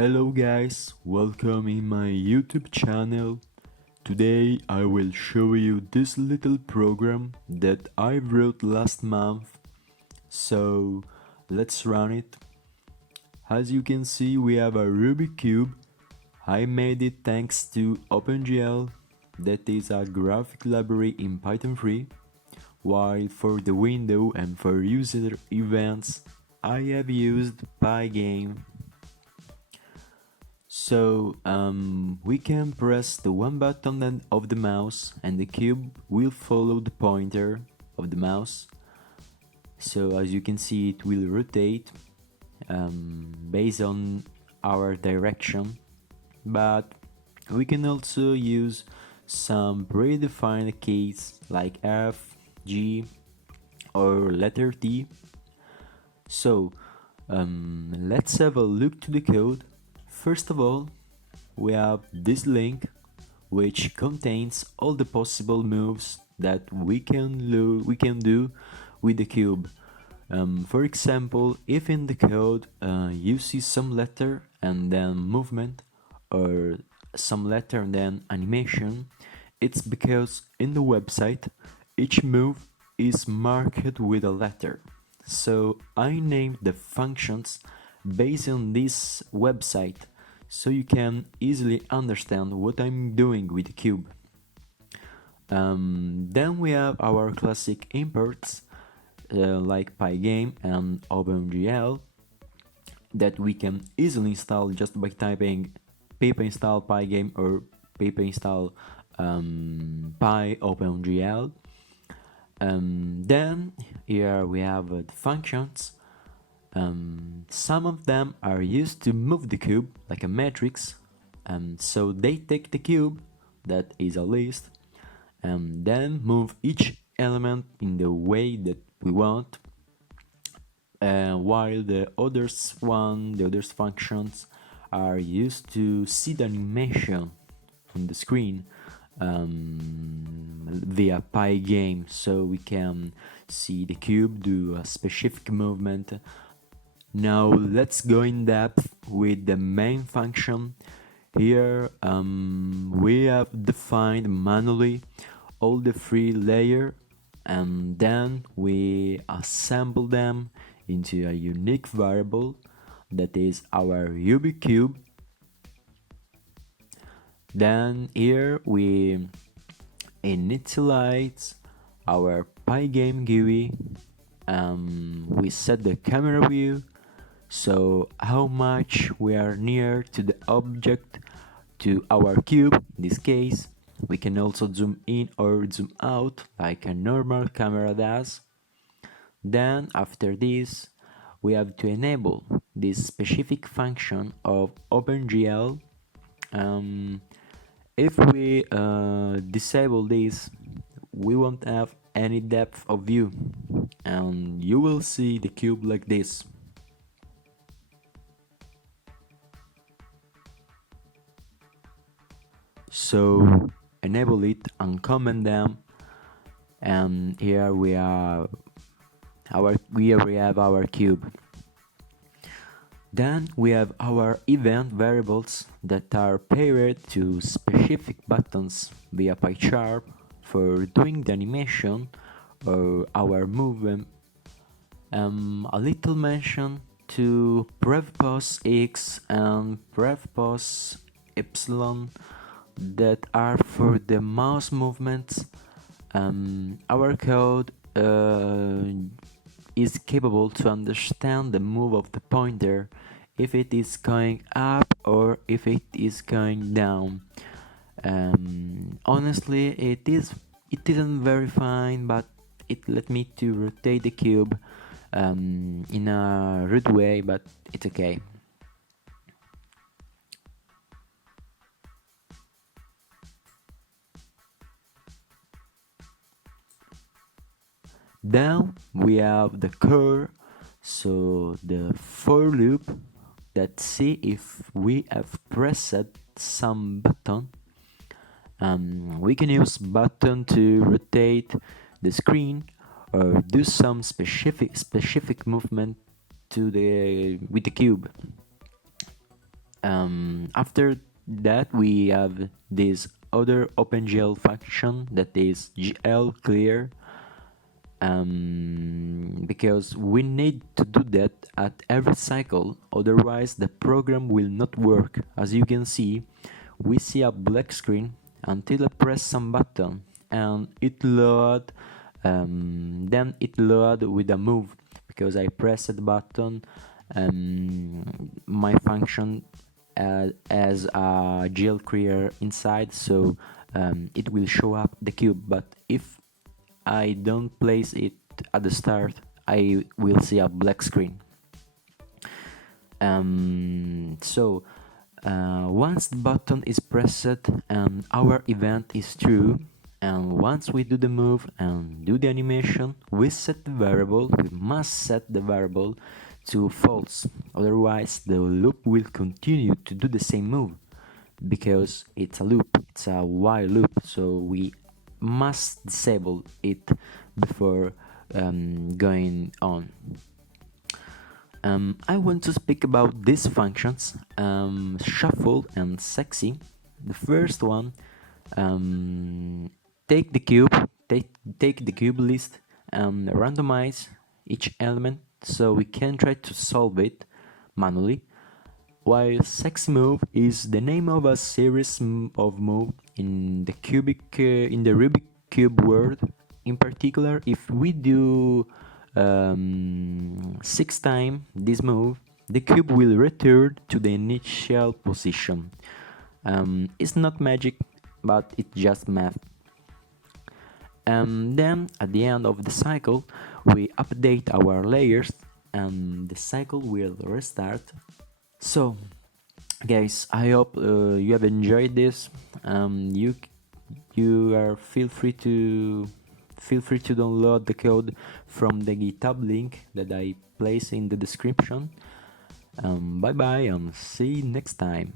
Hello guys, welcome in my YouTube channel. Today I will show you this little program that I wrote last month. So let's run it. As you can see, we have a Rubik cube. I made it thanks to OpenGL, that is a graphic library in Python 3, while for the window and for user events I have used Pygame. So we can press the one button of the mouse and the cube will follow the pointer of the mouse. So as you can see, it will rotate based on our direction, but we can also use some predefined keys like F, G or letter T. So let's have a look to the code. First of all, we have this link which contains all the possible moves that we can do with the cube. For example, if in the code you see some letter and then movement, or some letter and then animation, it's because in the website each move is marked with a letter. So I named the functions based on this website, so you can easily understand what I'm doing with the cube. Then we have our classic imports like Pygame and OpenGL that we can easily install just by typing pip install Pygame or pip install PyOpenGL. Then here we have the functions. Some of them are used to move the cube like a matrix, so they take the cube, that is a list, and then move each element in the way that we want, while the others functions are used to see the animation on the screen via Pygame, so we can see the cube do a specific movement. Now let's go in depth with the main function. Here we have defined manually all the three layers, and then we assemble them into a unique variable that is our Rubik cube. Then here we initialize our Pygame GUI. We set the camera view, so how much we are near to the object, to our cube in this case. We can also zoom in or zoom out like a normal camera does. Then after this we have to enable this specific function of OpenGL. If we disable this, we won't have any depth of view and you will see the cube like this. So enable it, uncomment them, and here we have our cube. Then we have our event variables that are paired to specific buttons via PyCharm for doing the animation or our movement. A little mention to prevpos X and prevpos Y that are for the mouse movements. Our code is capable to understand the move of the pointer, if it is going up or if it is going down. Honestly, it isn't very fine, but it let me to rotate the cube in a rude way, but it's okay. Then we have the core, so the for loop that see if we have pressed some button. We can use button to rotate the screen or do some specific movement with the cube. After that, we have this other OpenGL function that is GL clear, because we need to do that at every cycle, otherwise the program will not work. As you can see, we see a black screen until I press some button and it load, then it load with a move, because I pressed the button, my function as a GL clear inside, so it will show up the cube. But if I don't place it at the start, I will see a black screen. Once the button is pressed and our event is true, and once we do the move and do the animation, we set the variable, we must set the variable to false, otherwise the loop will continue to do the same move, because it's a loop, it's a while loop, so we must disable it before going on. I want to speak about these functions, shuffle and sexy. The first one, take the cube list and randomize each element so we can try to solve it manually, while sexy move is the name of a series of move in the Rubik cube world. In particular, if we do 6 times this move, the cube will return to the initial position. It's not magic, but it's just math. Then at the end of the cycle, we update our layers and the cycle will restart. So guys, I hope you have enjoyed this. You are feel free to download the code from the GitHub link that I place in the description. Bye bye and see you next time.